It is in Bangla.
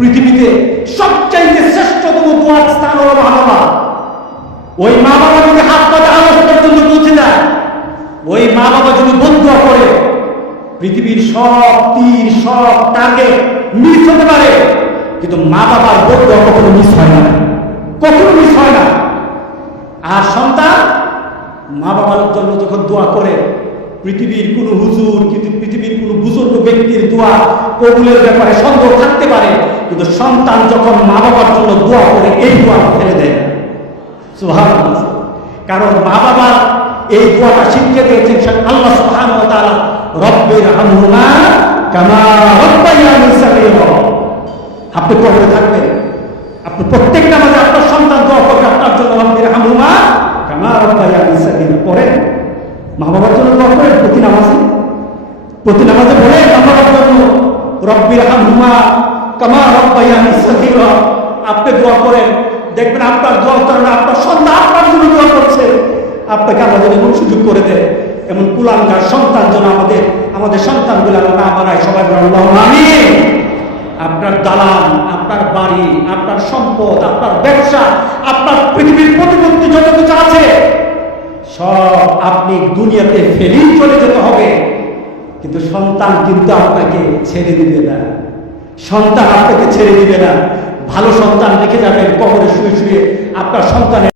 পৃথিবীতে সবচাইতে শ্রেষ্ঠতম দোয়ার স্থান হলো মা-বাবা। ওই মা-বাবা যদি হাত পাতে আওয়াজ পর্যন্ত পৌঁছে যায়, ওই মা-বাবা যদি বদুয়া করে, পৃথিবীর সব তীর সব টার্গেট মিস হতে পারে, কিন্তু মা-বাবার বদুয়া কখনো মিস হয় না, কখনো মিস হয় না। আর সন্তান মা-বাবার জন্য যখন দোয়া করে, পৃথিবীর কোন হুজুর কিন্তু পৃথিবীর কোন বুজুর্গ ব্যক্তির দোয়া কবুলের ব্যাপারে সন্দেহ থাকতে পারে, কিন্তু সন্তান যখন মা বাবার জন্য দোয়া করে এই দোয়া ফেলে দেয়। সুবহানাল্লাহ। কারণ মা বাবা এই দোয়াটা শিখিয়ে দিয়েছেন আল্লাহ সুবহানাহু ওয়া তাআলা, রব্বিরহামহুমা কামা রাব্বায়ানি সগীরা। আপনি পড়তে থাকবেন, আপনি প্রত্যেকটা নামাজে আপনার সন্তান দোয়া করবে আপনার জন্য, রব্বিরহামহুমা কামা রাব্বায়ানি সগীরা। পড়েন, মা বাবার জন্য দোয়া করেন প্রতি নামাজে বলে মা বাবার জন্য রব্বিরহামহুমা কামা রাব্বায়ানি সগীরা। আপনি দোয়া করেন, দেখবেন আপনার দোয়ার কারণে আপনার সন্তান আপনার জন্য দোয়া করছে। আপনাকে আল্লাহ যদি এমন সুযোগ করে দেয়, এমন কুলাঙ্গার সন্তান যেন আমাদের সন্তানগুলো না বানায়। সবাই আল্লাহুম্মা আমিন। আপনার দালান, আপনার বাড়ি, আপনার সম্পদ, আপনার ব্যবসা, আপনার পৃথিবীর প্রতিপত্তি যত কিছু আছে, সব আপনি দুনিয়াতে ফেলেই চলে যেতে হবে, কিন্তু সন্তান কিন্তু আপনাকে ছেড়ে দিবে না। সন্তান আপনাকে ছেড়ে দিবে না। ভালো সন্তান রেখে যাবেন, কবরে শুয়ে শুয়ে আপনার সন্তানের